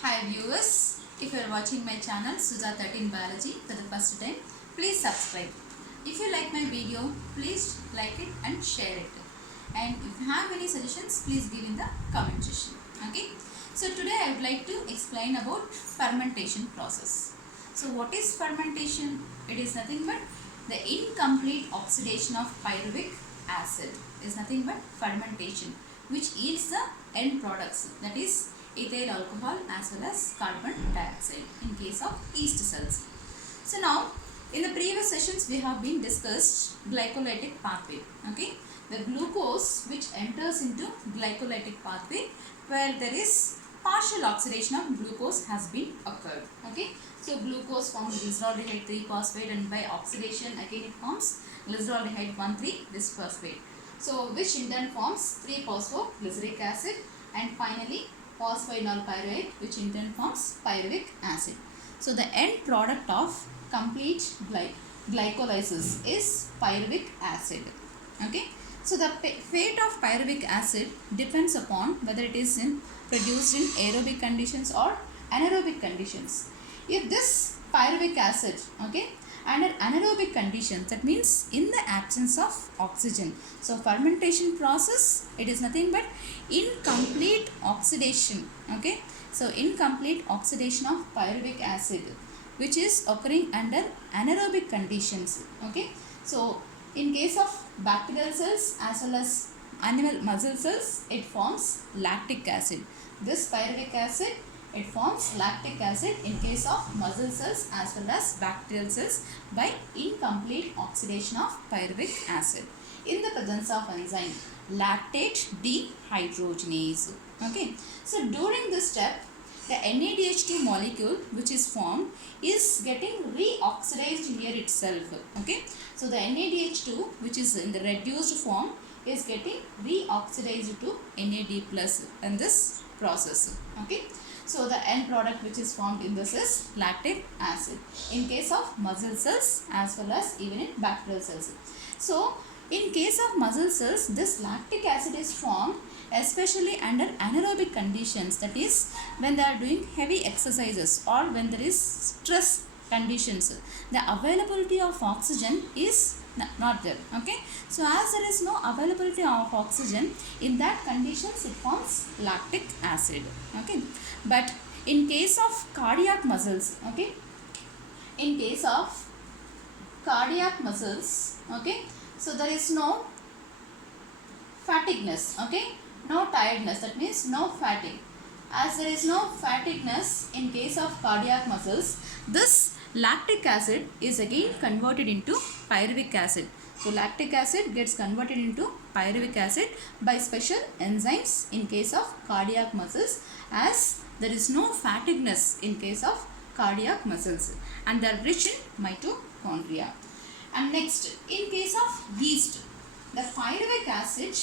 Hi viewers, if you are watching my channel Sudha13 Biology for the first time, please subscribe. If you like my video, please like it and share it. And if you have any suggestions, please give in the comment section. Okay. So today I would like to explain about fermentation process. So what is fermentation? It is nothing but the incomplete oxidation of pyruvic acid. Is nothing but fermentation, which yields the end products, that is ethyl alcohol as well as carbon dioxide in case of yeast cells. So now in the previous sessions we have been discussed glycolytic pathway. Okay, the glucose which enters into glycolytic pathway where there is partial oxidation of glucose has been occurred. Okay, so glucose forms glyceraldehyde 3-phosphate and by oxidation again it forms glyceraldehyde 1,3-bisphosphate. So which in turn forms 3-phosphoglyceric acid and finally phosphoenol pyruvate, which in turn forms pyruvic acid. So the end product of complete glycolysis is pyruvic acid. Okay. So the fate of pyruvic acid depends upon whether it is produced in aerobic conditions or anaerobic conditions. If this pyruvic acid, okay, under anaerobic conditions, that means in the absence of oxygen. So fermentation process, it is nothing but incomplete oxidation. Okay, so incomplete oxidation of pyruvic acid, which is occurring under anaerobic conditions. Okay, so in case of bacterial cells as well as animal muscle cells, it forms lactic acid. This pyruvic acid, it forms lactic acid in case of muscle cells as well as bacterial cells by incomplete oxidation of pyruvic acid in the presence of enzyme lactate dehydrogenase. Okay, so during this step the NADH2 molecule which is formed is getting reoxidized here itself. Okay, so the NADH2 which is in the reduced form is getting reoxidized to NAD plus in this process. Okay, so the end product which is formed in this is lactic acid in case of muscle cells as well as even in bacterial cells. So in case of muscle cells, this lactic acid is formed especially under anaerobic conditions, that is when they are doing heavy exercises or when there is stress conditions. The availability of oxygen is not there. Okay, so as there is no availability of oxygen, in that conditions it forms lactic acid. Okay, but in case of cardiac muscles, okay, in case of cardiac muscles, okay, so there is no fatigueness, okay, no tiredness, that means no fatigue. As there is no fatigueness in case of cardiac muscles, this lactic acid is again converted into pyruvic acid. So lactic acid gets converted into pyruvic acid by special enzymes in case of cardiac muscles, as there is no fatigueness in case of cardiac muscles and they are rich in mitochondria. And next, in case of yeast, the pyruvic acid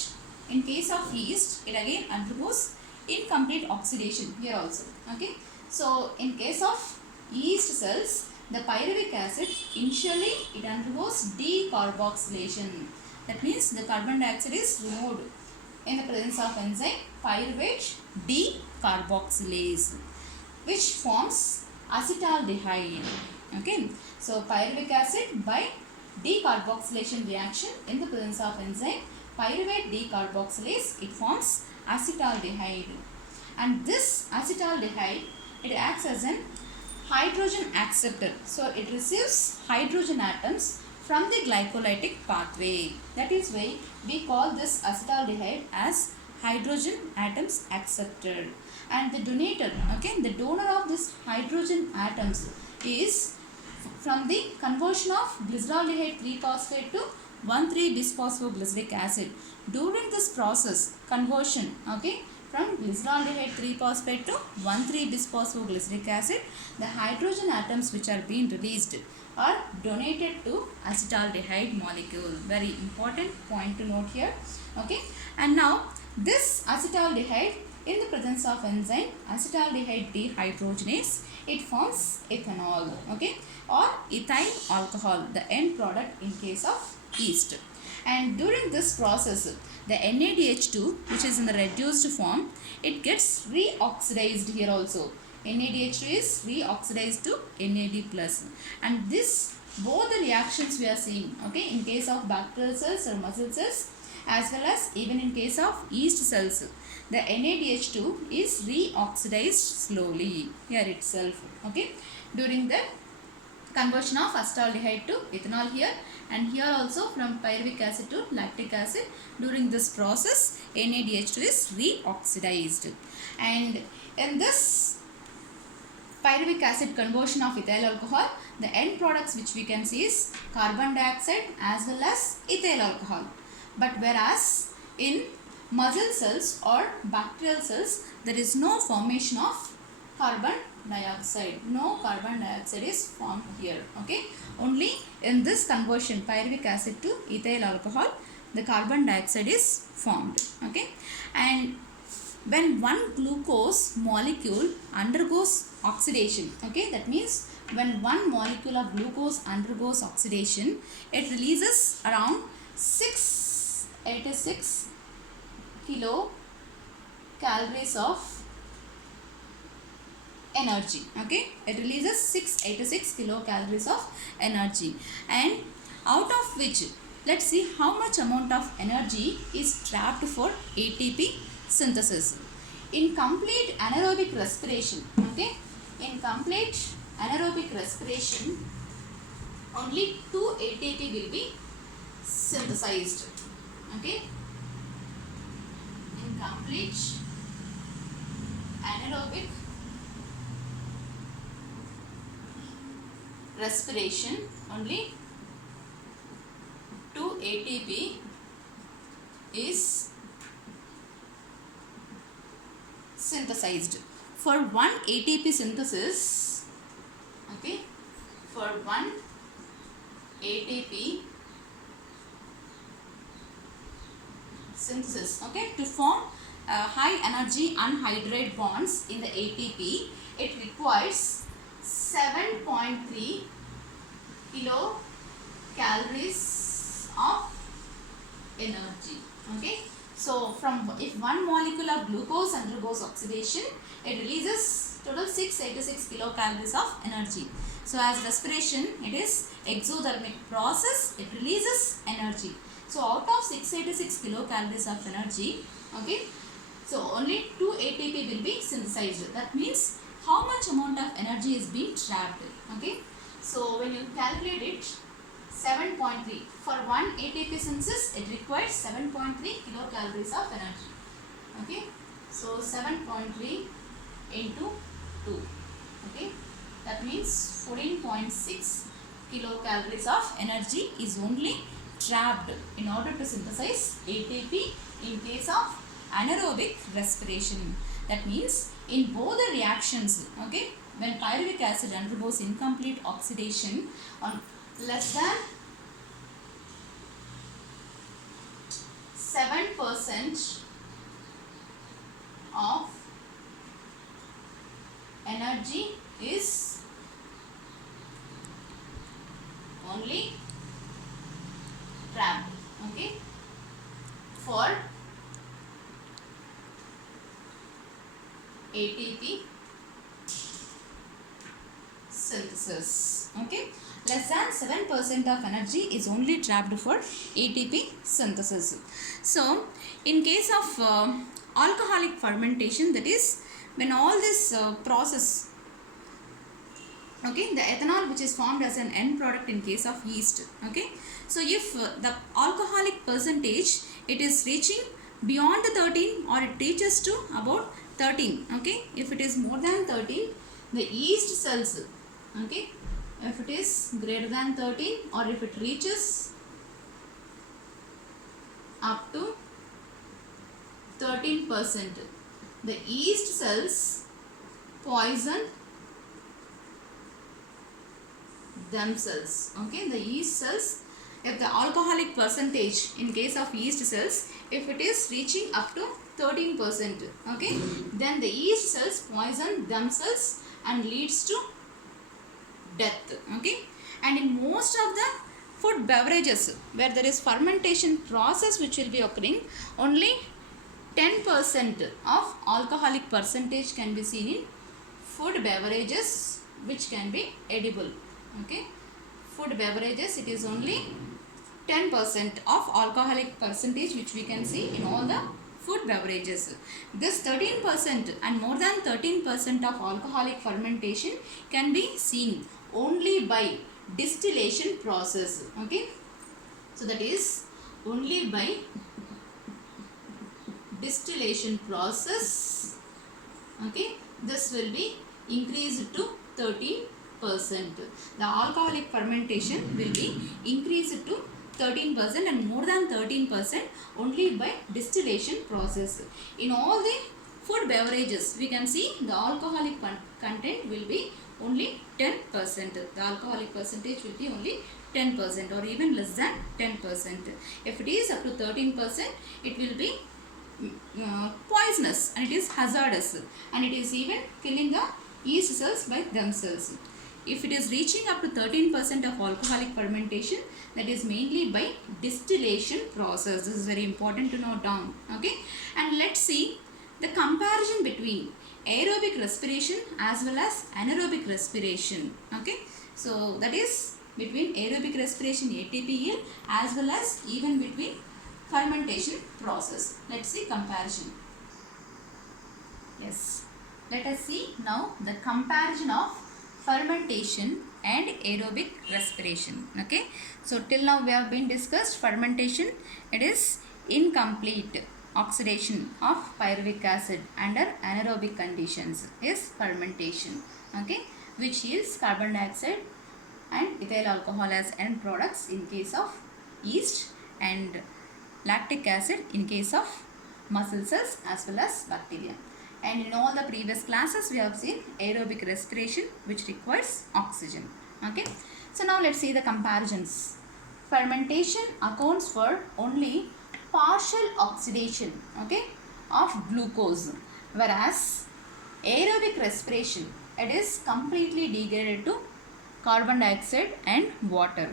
in case of yeast, it again undergoes incomplete oxidation here also. Okay, so in case of yeast cells, the pyruvic acid initially it undergoes decarboxylation. That means the carbon dioxide is removed in the presence of enzyme pyruvate decarboxylase, which forms acetaldehyde. Okay, so pyruvic acid by decarboxylation reaction in the presence of enzyme pyruvate decarboxylase, it forms acetaldehyde, and this acetaldehyde it acts as an hydrogen acceptor. So it receives hydrogen atoms from the glycolytic pathway. That is why we call this acetaldehyde as hydrogen atoms acceptor. And the donator, okay, the donor of this hydrogen atoms is from the conversion of glyceraldehyde 3-phosphate to 1,3-bisphosphoglyceric acid. During this process conversion, okay, from glyceraldehyde 3-phosphate to 1,3-bisphosphoglyceric acid, the hydrogen atoms which are being released are donated to acetaldehyde molecule. Very important point to note here. Okay, and now this acetaldehyde in the presence of enzyme acetaldehyde dehydrogenase, it forms ethanol, okay, or ethyl alcohol, the end product in case of yeast. And during this process, the NADH2 which is in the reduced form, it gets reoxidized here also NADH2 is reoxidized to NAD plus. And this both the reactions we are seeing, okay, in case of bacterial cells or muscle cells, as well as even in case of yeast cells, the NADH2 is reoxidized slowly here itself, okay, during the conversion of acetaldehyde to ethanol here, and here also from pyruvic acid to lactic acid. During this process, NADH2 is reoxidized, and in this pyruvic acid conversion of ethyl alcohol, the end products which we can see is carbon dioxide as well as ethyl alcohol. But whereas in muscle cells or bacterial cells, there is no formation of carbon dioxide. No carbon dioxide is formed here. Okay. Only in this conversion, pyruvic acid to ethyl alcohol, the carbon dioxide is formed. Okay. And when one glucose molecule undergoes oxidation, okay, that means when one molecule of glucose undergoes oxidation, it releases around 686 kilocalories of energy. Okay, it releases 686 kilocalories of energy, and out of which, let's see how much amount of energy is trapped for ATP synthesis. In complete anaerobic respiration, okay, in complete anaerobic respiration, only 2 ATP will be synthesized. Okay, in complete anaerobic respiration, only 2 ATP is synthesized. For 1 ATP synthesis, okay, for 1 ATP synthesis, okay, to form high energy anhydride bonds in the ATP, it requires 7.3 kilocalories of energy. Okay, so from if one molecule of glucose undergoes oxidation, it releases total 686 kilocalories of energy. So as respiration, it is exothermic process, it releases energy. So out of 686 kilocalories of energy, okay, so only 2 ATP will be synthesized. That means how much amount of energy is being trapped. Okay, so when you calculate it, 7.3 for 1 ATP synthesis, it requires 7.3 kilocalories of energy. Okay, so 7.3 into 2, okay, that means 14.6 kilocalories of energy is only trapped in order to synthesize ATP in case of anaerobic respiration. That means in both the reactions, okay, when pyruvic acid undergoes incomplete oxidation on less than 7% of energy is only trapped, okay, for ATP synthesis. Okay, less than 7% of energy is only trapped for ATP synthesis. So in case of alcoholic fermentation, that is when all this process, okay, the ethanol which is formed as an end product in case of yeast, okay, so if the alcoholic percentage, it is reaching beyond the 13 or it reaches to about 13, okay, if it is more than 13, the yeast cells, okay, if it is greater than 13 or if it reaches up to 13%, the yeast cells poison themselves. Okay, the yeast cells, if the alcoholic percentage in case of yeast cells, if it is reaching up to 13%, okay, then the yeast cells poison themselves and leads to death. Okay, and in most of the food beverages where there is fermentation process which will be occurring, only 10% of alcoholic percentage can be seen in food beverages which can be edible. Okay, food beverages, it is only 10% of alcoholic percentage which we can see in all the food beverages. This 13% and more than 13% of alcoholic fermentation can be seen only by distillation process. Okay, so that is only by distillation process. Okay, this will be increased to 13%. The alcoholic fermentation will be increased to 13% and more than 13% only by distillation process. In all the food beverages, we can see the alcoholic content will be only 10%. The alcoholic percentage will be only 10% or even less than 10%. If it is up to 13%, it will be poisonous and it is hazardous and it is even killing the yeast cells by themselves. If it is reaching up to 13% of alcoholic fermentation, that is mainly by distillation process. This is very important to note down. Okay, and let's see the comparison between aerobic respiration as well as anaerobic respiration. Okay, so that is between aerobic respiration ATP yield as well as even between fermentation process. Let's see comparison. Yes, let us see now the comparison of fermentation and aerobic respiration. Okay, so till now we have been discussed fermentation. It is incomplete oxidation of pyruvic acid under anaerobic conditions is fermentation. Okay, which yields carbon dioxide and ethyl alcohol as end products in case of yeast and lactic acid in case of muscle cells as well as bacteria. And in all the previous classes we have seen aerobic respiration which requires oxygen. Okay, so now let's see the comparisons. Fermentation accounts for only partial oxidation, okay, of glucose, whereas aerobic respiration, it is completely degraded to carbon dioxide and water.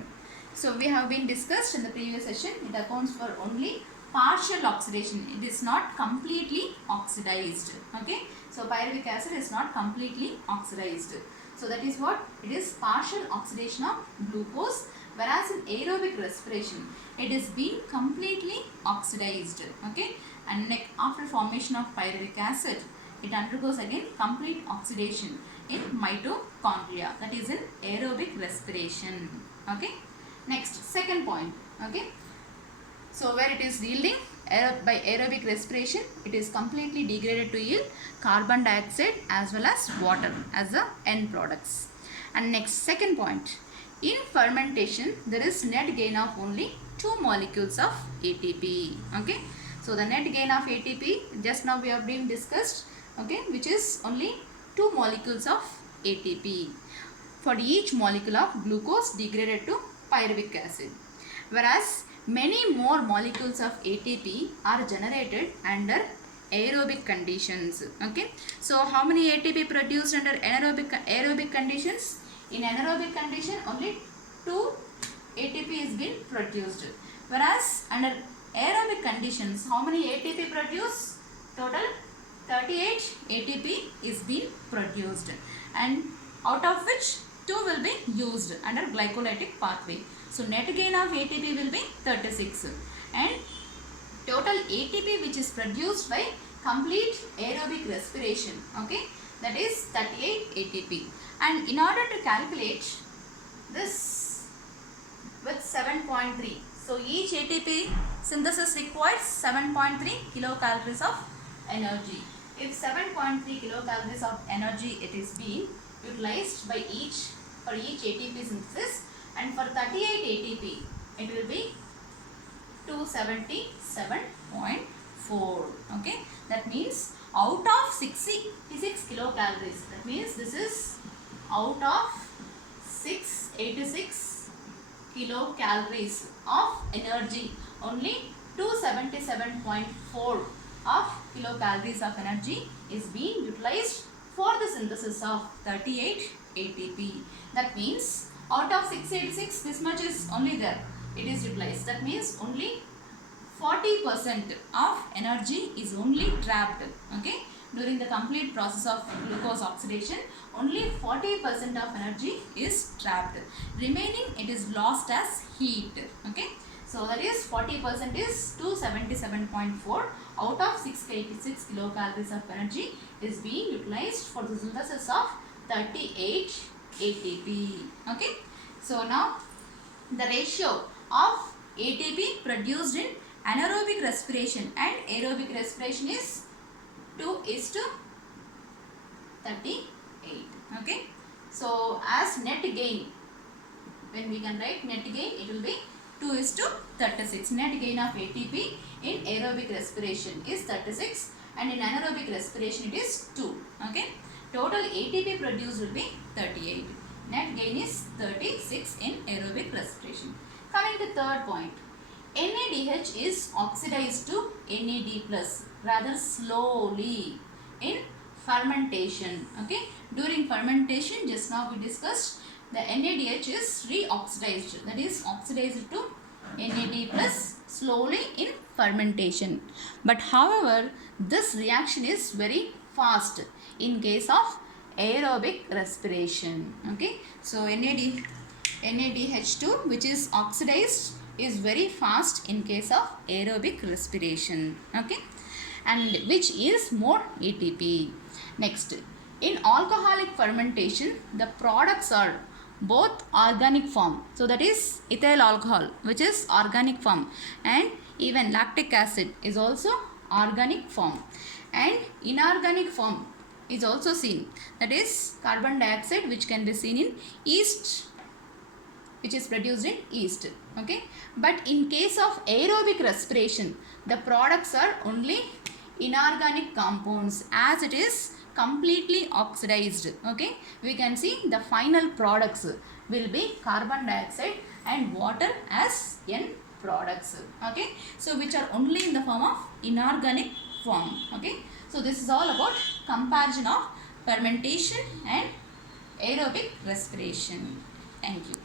So we have been discussed in the previous session, it accounts for only partial oxidation. It is not completely oxidized. Okay, so pyruvic acid is not completely oxidized. So that is what it is, partial oxidation of glucose, whereas in aerobic respiration it is being completely oxidized. Okay, and after formation of pyruvic acid it undergoes again complete oxidation in mitochondria, that is in aerobic respiration. Okay, next second point. Okay, so where it is yielding by aerobic respiration, it is completely degraded to yield carbon dioxide as well as water as the end products. And next second point, in fermentation there is net gain of only 2 molecules of ATP. Okay, so the net gain of ATP just now we have been discussed, okay, which is only 2 molecules of ATP for each molecule of glucose degraded to pyruvic acid, whereas many more molecules of ATP are generated under aerobic conditions. Okay, so how many ATP produced under aerobic conditions? In anaerobic condition only 2 ATP is being produced, whereas under aerobic conditions how many ATP produced? Total 38 ATP is being produced, and out of which 2 will be used under glycolytic pathway. So net gain of ATP will be 36 and total ATP which is produced by complete aerobic respiration, okay, that is 38 ATP. And in order to calculate this with 7.3, so each ATP synthesis requires 7.3 kilocalories of energy. If 7.3 kilocalories of energy it is being utilized by each ATP synthesis, and for 38 ATP it will be 277.4. okay, that means out of 66 kilocalories, that means this is out of 686 kilocalories of energy, only 277.4 of kilocalories of energy is being utilized for the synthesis of 38 ATP. That means out of 686 this much is only there, it is utilized. That means only 40% of energy is only trapped, okay, during the complete process of glucose oxidation, only 40% of energy is trapped. Remaining it is lost as heat. Okay. So that is 40% is 277.4 out of 686 kilocalories of energy is being utilized for the synthesis of 38 ATP. Okay. So now the ratio of ATP produced in anaerobic respiration and aerobic respiration is 2:38. Okay. So as net gain, when we can write net gain, it will be 2:36. Net gain of ATP in aerobic respiration is 36 and in anaerobic respiration it is 2. Okay. Total ATP produced will be 38. Net gain is 36 in aerobic respiration. Coming to third point. NADH is oxidized to NAD plus rather slowly in fermentation. Okay. During fermentation, just now we discussed, the NADH is reoxidized, that is oxidized to NAD plus slowly in fermentation. But however, this reaction is very fast in case of aerobic respiration. Okay. So NADH2, which is oxidized, is very fast in case of aerobic respiration. Okay. And which is more ATP. Next, in alcoholic fermentation, the products are both organic form. So that is ethyl alcohol, which is organic form, and even lactic acid is also organic form, and inorganic form is also seen, that is carbon dioxide, which can be seen in yeast, which is produced in yeast. Okay. But in case of aerobic respiration, the products are only inorganic compounds, as it is completely oxidized. Okay. We can see the final products will be carbon dioxide and water as end products. Okay. So which are only in the form of inorganic form. Okay. So this is all about comparison of fermentation and aerobic respiration. Thank you.